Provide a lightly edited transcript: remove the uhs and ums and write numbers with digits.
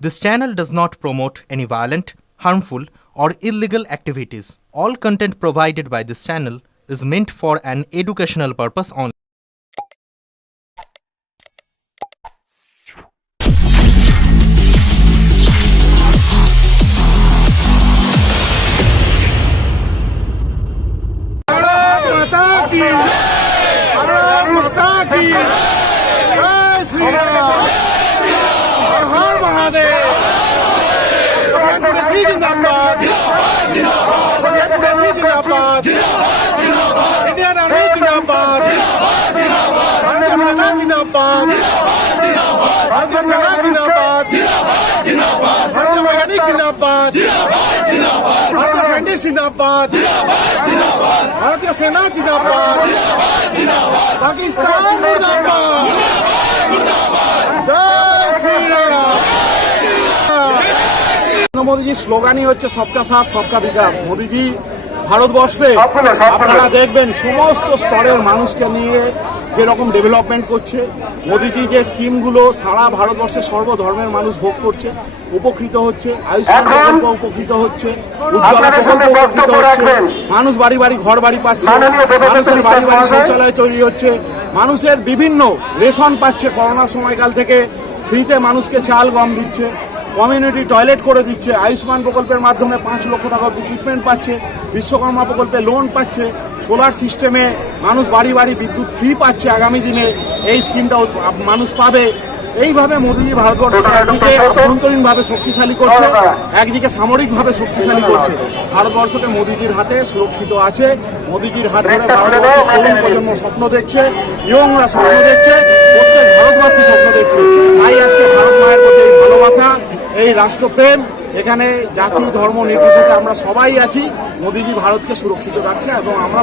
This channel does not promote any violent, harmful, or illegal activities. All content provided by this channel is meant for an educational purpose only. भारतीय सेना जिंदाबाद, पाकिस्तान मुर्दाबाद, जय Shri Ram. Modi ji slogan ही হচ্ছে सबका साथ सबका विकास। मोदी जी ভারতবর্ষে আপনারা দেখবেন সমস্ত স্তরের মানুষকে নিয়ে যেরকম ডেভেলপমেন্ট করছে, মোদিজি যে স্কিমগুলো সারা ভারতবর্ষের সর্বধর্মের মানুষ ভোগ করছে, উপকৃত হচ্ছে। আয়ুষ্মান প্রকল্প উপকৃত হচ্ছে, উজ্জ্বলা প্রকল্প উপকৃত হচ্ছে, মানুষ বাড়ি বাড়ি ঘর বাড়ি পাচ্ছে, মানুষের বাড়ি বাড়ি শৌচালয় তৈরি হচ্ছে, মানুষের বিভিন্ন রেশন পাচ্ছে, করোনার সময়কাল থেকে ফ্রিতে মানুষকে চাল গম দিচ্ছে, কমিউনিটি টয়লেট করে দিচ্ছে, আয়ুষ্মান প্রকল্পের মাধ্যমে 5 লক্ষ টাকা ট্রিটমেন্ট পাচ্ছে, বিশ্বকর্মা প্রকল্পে লোন পাচ্ছে, সোলার সিস্টেমে মানুষ বাড়ি বাড়ি বিদ্যুৎ ফ্রি পাচ্ছে। আগামী দিনে এই স্কিমটা মানুষ পাবে। এইভাবে মোদিজি ভারতবর্ষকে একদিকে অভ্যন্তরীণভাবে শক্তিশালী করছে, একদিকে সামরিকভাবে শক্তিশালী করছে। ভারতবর্ষকে মোদিজির হাতে সুরক্ষিত আছে। মোদিজির হাত ধরে ভারতবর্ষের তরুণ প্রজন্ম স্বপ্ন দেখছে, ইয়ংরা স্বপ্ন দেখছে, প্রত্যেক ভারতবাসী স্বপ্ন দেখছে। তাই আজকে ভারত মায়ের প্রতি এই ভালোবাসা, এই রাষ্ট্রপ্রেম, এখানে জাতি ধর্ম নির্বিশেষে আমরা সবাই আছি। মোদিজি ভারতকে সুরক্ষিত রাখছে এবং আমরা